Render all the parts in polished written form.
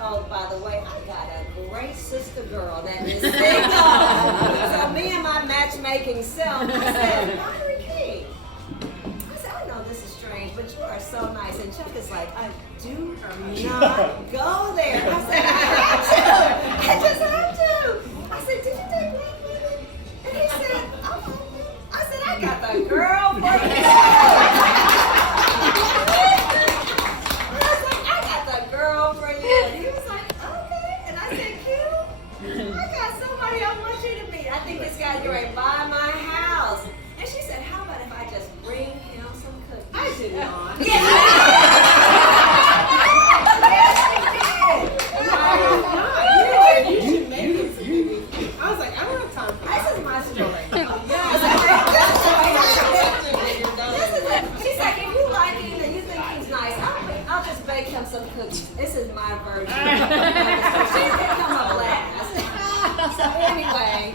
oh, by the way, I got a great sister girl that is single. So me and my matchmaking self, I said, Myron King. I said, I know this is strange, but you are so nice. And Chuck is like, I do not go there. I said, I have to. I just have to. I said, did you date black women? And he said, oh. I said, I got the girl for you. I was like, I got the girl for you. And he was like, okay. And I said, Q, I got somebody I want you to meet. I think this guy's going to buy my house. And she said, how about if I just bring him some cookies? I did not. You should make it some cookies. I was like, I don't have time for that. This is my story. She's like, if you like him and you think he's nice, I'll just bake him some cookies. This is my version. She's become a blast. So anyway,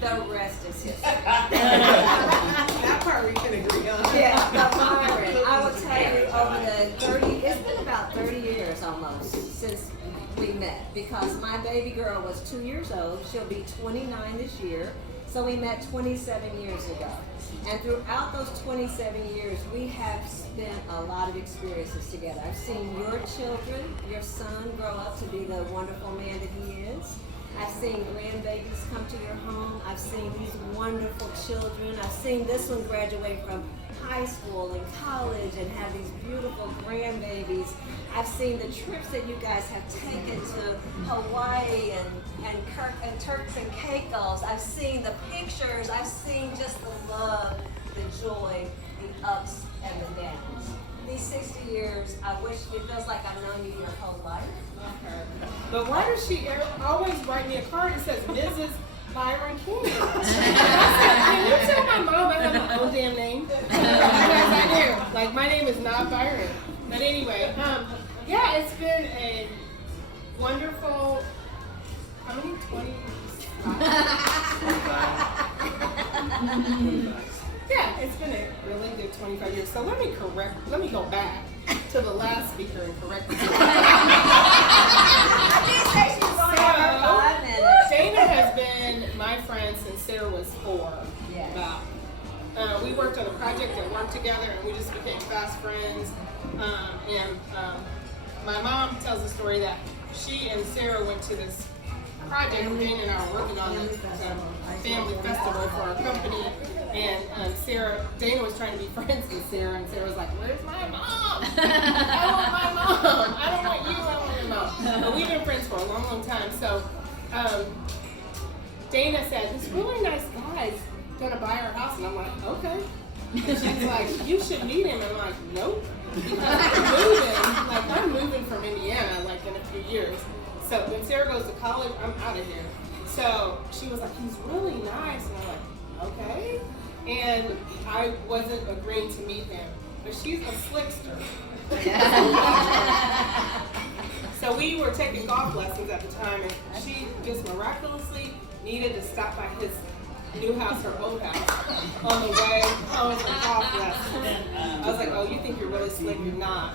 the rest is history. That part we can agree on. Yeah, the Myron. I will tell you, over it's been about 30 years almost since we met, because my baby girl was 2 years old. She'll be 29 this year. So we met 27 years ago. And throughout those 27 years, we have spent a lot of experiences together. I've seen your children, your son grow up to be the wonderful man that he is. I've seen grandbabies come to your home. I've seen these wonderful children. I've seen this one graduate from high school and college and have these beautiful grandbabies. I've seen the trips that you guys have taken to Hawaii and Turks and Caicos. I've seen the pictures. I've seen just the love, the joy, the ups and the downs. These 60 years, I wish it feels like I've known you your whole life. But why does she always write me a card that says Mrs. Myron King? I said, can you tell my mom I have my own damn name? Because I do. Like, my name is not Byron. But anyway, yeah, it's been a wonderful, how many, 25? Yeah, it's been a really good 25 years. So let me go back to the last speaker and correct the Dana has been my friend since Sarah was 4. Yeah. We worked on a project at work together, and we just became fast friends. My mom tells the story that she and Sarah went to this project. Dana and I were working on a family festival for our company, and Dana was trying to be friends with Sarah, and Sarah was like, "Where's my mom? I want my mom. I don't want you. I want your mom." But we've been friends for a long, long time. So Dana said, "This really nice guy's gonna buy our house," and I'm like, "Okay." And she's like, "You should meet him." And I'm like, "Nope." Because I'm moving from Indiana like in a few years. So when Sarah goes to college, I'm out of here. So she was like, "He's really nice." And I'm like, "Okay." And I wasn't agreeing to meet him. But she's a slickster. So we were taking golf lessons at the time, and she just miraculously needed to stop by his new house, her old house, on the way home from golf lessons. I was like, "Oh, you think you're really slick? You're not."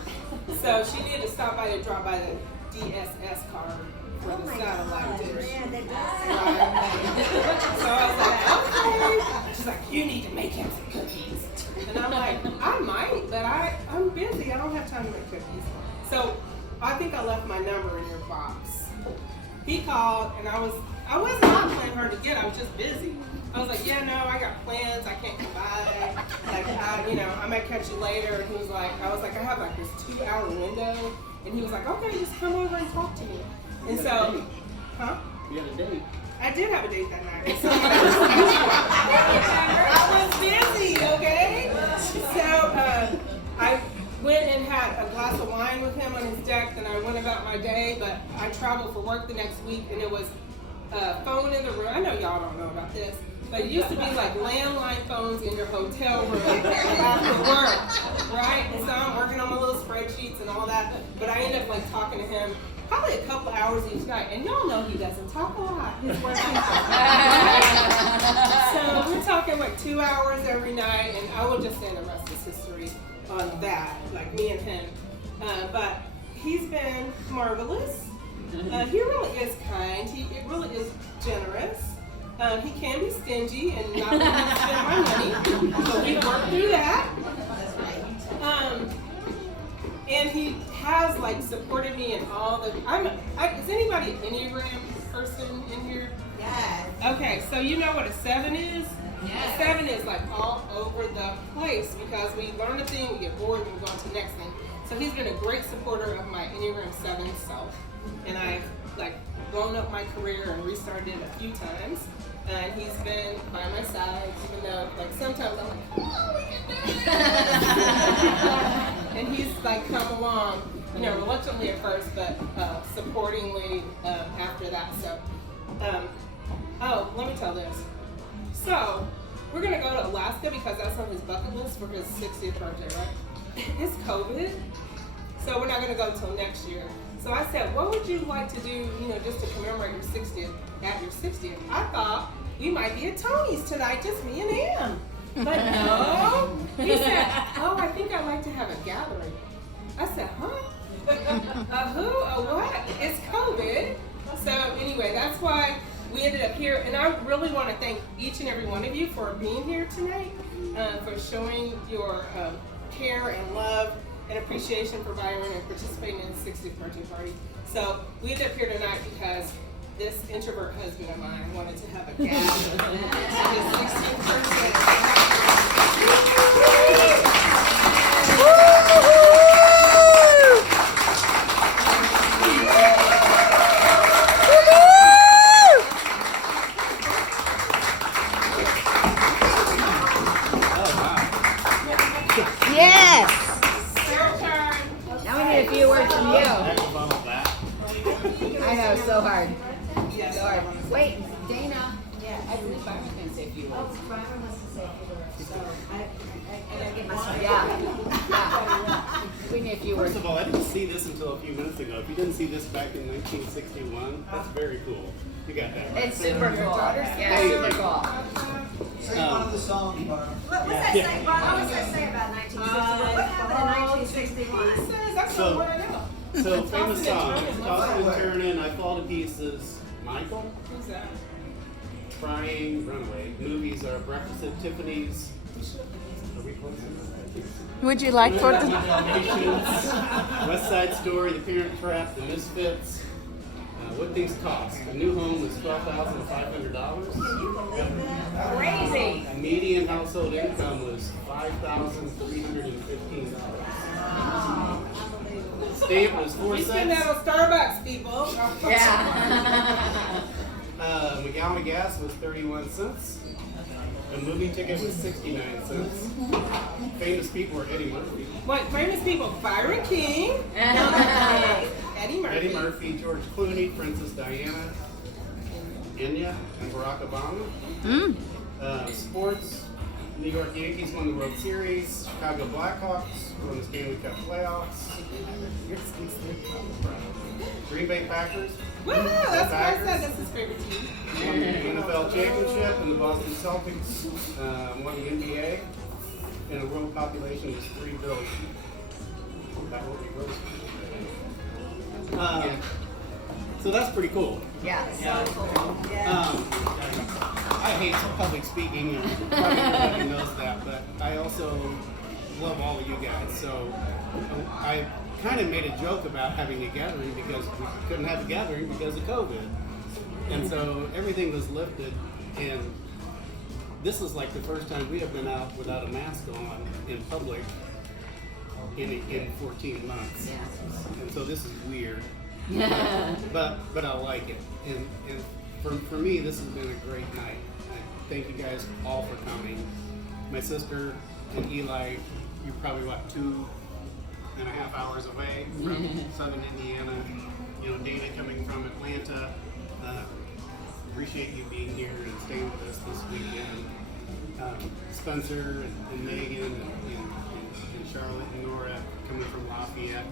So she needed to stop by to drop by the DSS card for the satellite dish. So I was like, "Okay." She's like, "You need to make him some cookies." And I'm like, "I might, but I'm busy. I don't have time to make cookies." So I think I left my number in your box. He called, and I was not planning hard to get. I was just busy. I was like, "Yeah, no, I got plans. I can't come by. Like, I might catch you later." And he was like, I was like, "I have like this 2-hour window." And he was like, "Okay, just come over and talk to me." And so, huh? You had a date. I did have a date that night. So, I was busy, okay? So I went and had a glass of wine with him on his deck, and I went about my day, but I traveled for work the next week, and it was a phone in the room. I know y'all don't know about this, but it used to be like landline phones in your hotel room after work, right? And so I'm working on my little spreadsheets and all that, but I ended up like talking to him probably a couple hours each night, and y'all know he doesn't talk a lot. His work So we're talking like 2 hours every night, and I will just say the rest is history on that, like me and him. But he's been marvelous. He really is kind. He really is generous. He can be stingy and not want to spend my money, so we work through that. And he has like supported me in all the. Is anybody an Enneagram person in here? Yes. Okay, so you know what a 7 is? Yes. A 7 is like all over the place because we learn a thing, we get bored, we go on to the next thing. So he's been a great supporter of my Enneagram 7 self, and I've like blown up my career and restarted it a few times. And he's been by my side, even though like sometimes I'm like, oh, we can do this. And he's like come along, you know, reluctantly at first, but supportingly after that. So, oh, let me tell this. So, we're gonna go to Alaska because that's on his bucket list for his 60th birthday, right? It's COVID, so we're not gonna go till next year. So I said, what would you like to do, you know, just to commemorate your 60th, at your 60th? I thought we might be at Tony's tonight, just me and him. But no, he said, oh, I think I'd like to have a gathering. I said, huh? A who? A what? It's COVID. So anyway, that's why we ended up here. And I really want to thank each and every one of you for being here tonight, for showing your care and love and appreciation for Byron and participating in his 60th birthday party. So we ended up here tonight because this introvert husband of mine wanted to have a gathering at his 60th birthday. Yes. Your turn. Now we need a few words from you. I know, so hard. Yes. So hard. Wait, Dana. Yeah, I believe Byron can say a few words. Byron wants to say a few words, so I gotta get myself. Yeah. We need a few words. First of all, I didn't see this until a few minutes ago. If you didn't see this back in 1961, that's very cool. You got that right. It's super cool. Yeah, super cool. Sing one of the songs, Byron. What was that say? What was that say about 1961? What happened in 1961? He says, that's So- the one I know. So, famous song, Tossing and turning. Tossing and Turning, I Fall to Pieces, Michael, Who's that? Crying, Runaway. Movies are Breakfast at Tiffany's. Are we close? Would you like for West Side Story, The Parent Trap, The Misfits. What Things Cost. A new home was $12,500. Crazy. A median household income was $5,315. Stamp was 4 We spend that cents. on Starbucks, people. Yeah. A gallon of gas was 31 cents. A movie ticket was 69 cents. Famous people were Eddie Murphy. What famous people? Byron King, Eddie Murphy. Eddie Murphy, George Clooney, Princess Diana, Enya, and Barack Obama. Sports, New York Yankees won the World Series. Chicago Blackhawks won the Stanley Cup playoffs. Green Bay Packers Woohoo! That's what I Packers. said. That's his favorite team. won the NFL championship, and the Boston Celtics won the NBA. And the world population was 3 billion. That would be gross. So that's pretty cool. Yeah. I hate public speaking, and probably everybody knows that, but I also love all of you guys. So I kind of made a joke about having a gathering because we couldn't have a gathering because of COVID. And so everything was lifted, and this is like the first time we have been out without a mask on in public in 14 months. And so this is weird. But I like it. And for me, this has been a great night. I thank you guys all for coming. My sister and Eli, you're probably, 2.5 hours away from Southern Indiana. You know, Dana coming from Atlanta. Appreciate you being here and staying with us this weekend. Spencer and Megan and Charlotte and Nora coming from Lafayette.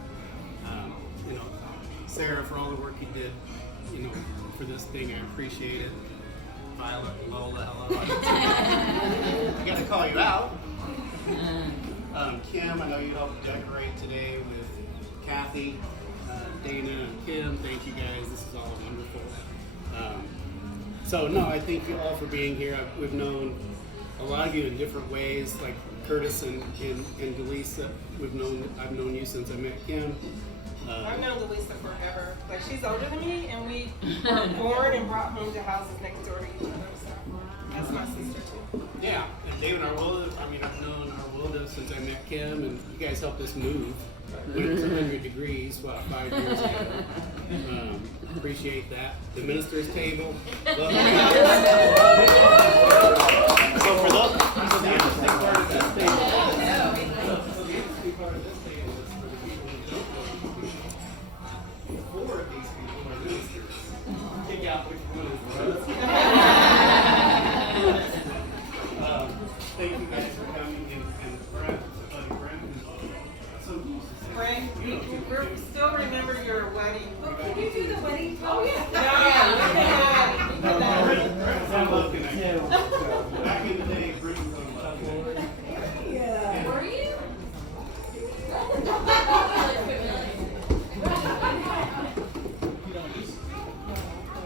You know, Sarah, for all the work you did, you know, for this thing, I appreciate it. Violet, Lola, hello. I got to call you out. Kim, I know you helped decorate today with Kathy. Dana and Kim, thank you guys. This is all wonderful. So no, I thank you all for being here. We've known a lot of you in different ways, like Curtis and Delisa. I've known you since I met Kim. I've known Delisa forever. Like, she's older than me, and we were born and brought home to houses next door to each other. So that's my sister too. Yeah, and David Arwilda, I've known Arwilda since I met Kim, and you guys helped us move when it was 100 degrees, 5 years ago. Appreciate that. The minister's table. Love you guys. So for those, so the interesting part of this table, four of these people are ministers. Pick out which one is what. Thank you guys for coming, and Brent, Brent, we still remember your wedding. Oh, can you do the wedding toast? Back in the day, Brent was on Were you?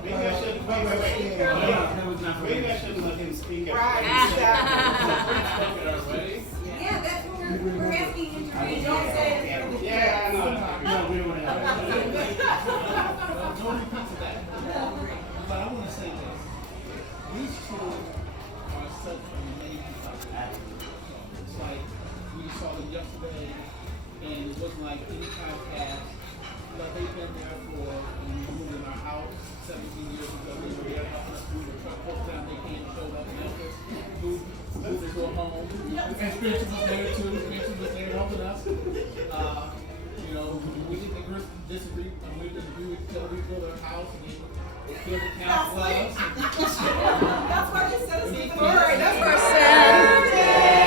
Maybe I shouldn't, wait. Maybe I shouldn't let him speak at Right, Yeah, that's what we're asking you to do. Don't say it. Yeah, no, we don't have But I want to say this. These two are such amazing actors. It's like we saw them yesterday, and it wasn't like any kind of cast. But they've been there for, when we moved in our house 17 years ago. They were there helping us move the truck. First time they came and showed up in Memphis, moved into a home. And Spencer was there too. Spencer was there helping us. You know, we didn't disagree. We didn't agree with each other. We built our house and they built the couch for us. That's why you said it's before. That's for Saturday.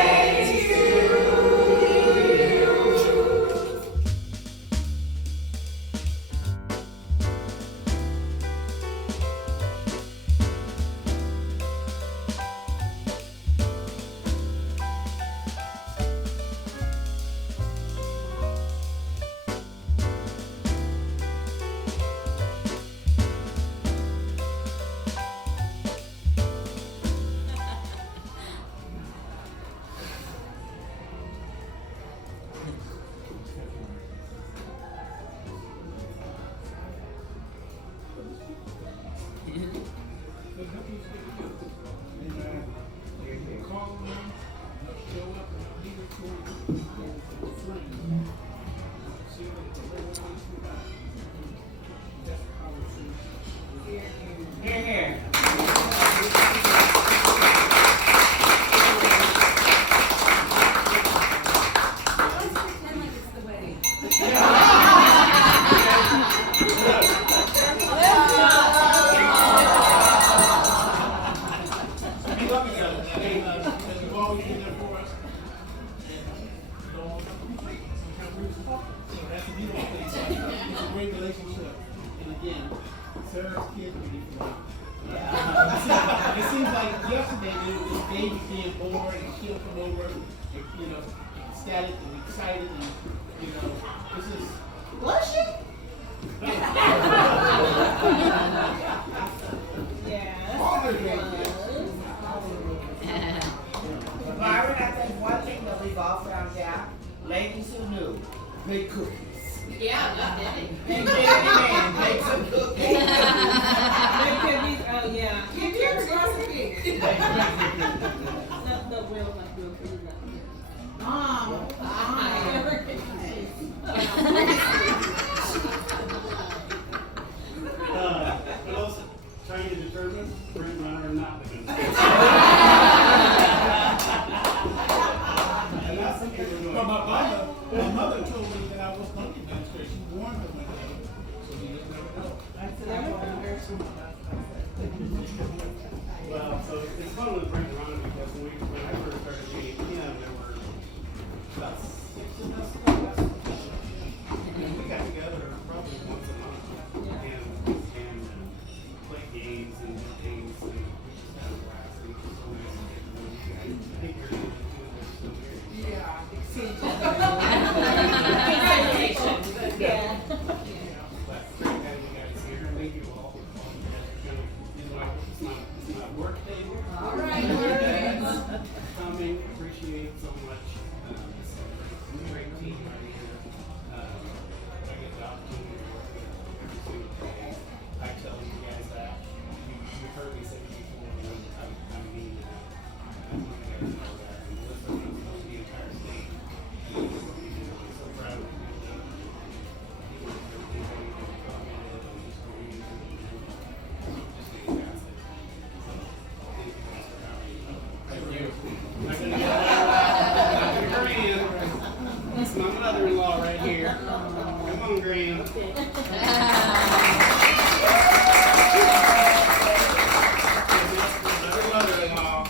That's my mother-in-law right here. Come on, Graham. Mother-in-law.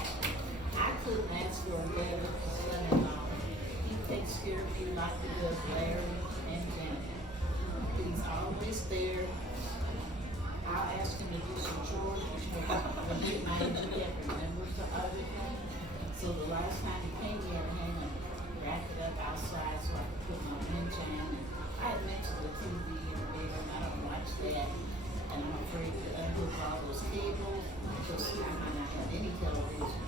I couldn't ask for a better son-in-law. He takes care of me like he does Larry and Janet. He's always there. I'll ask him to do some chores when he get my engineer, remember the other thing? So the last time he came, we had to hang a bracket up outside so I could put my winch on. I had mentioned the TV in the bedroom, I don't watch that. And I'm afraid to unhook all those cables, so soon I might not have any television.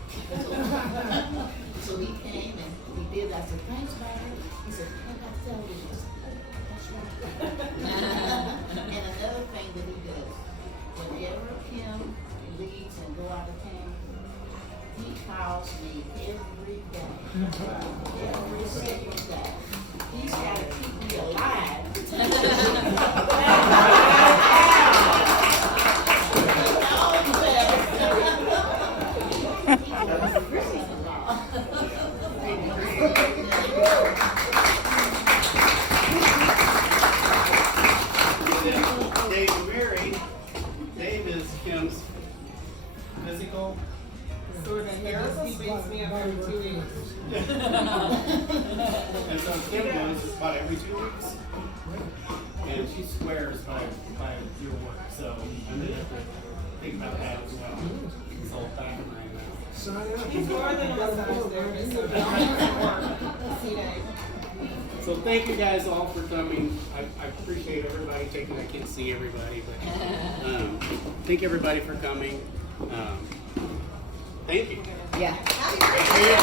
So he came and he did, I said, thanks, Barry. He said, I got television. I said, oh, that's right. And another thing that he does, whenever Kim leaves and go out of town, he calls me every day. Every single day. He's got to keep me alive. Dave married. Dave is Kim's physical. Sort of therapist beats me up every 2 weeks. And so Kim goes about every 2 weeks. And she swears by your work. So I'm gonna have to think about that as well. It's all back right now. He's more than a massage therapist, so don't have to work. See that? So thank you guys all for coming. I appreciate everybody taking. I can't see everybody, but thank everybody for coming. Thank you. Yeah. Happy birthday.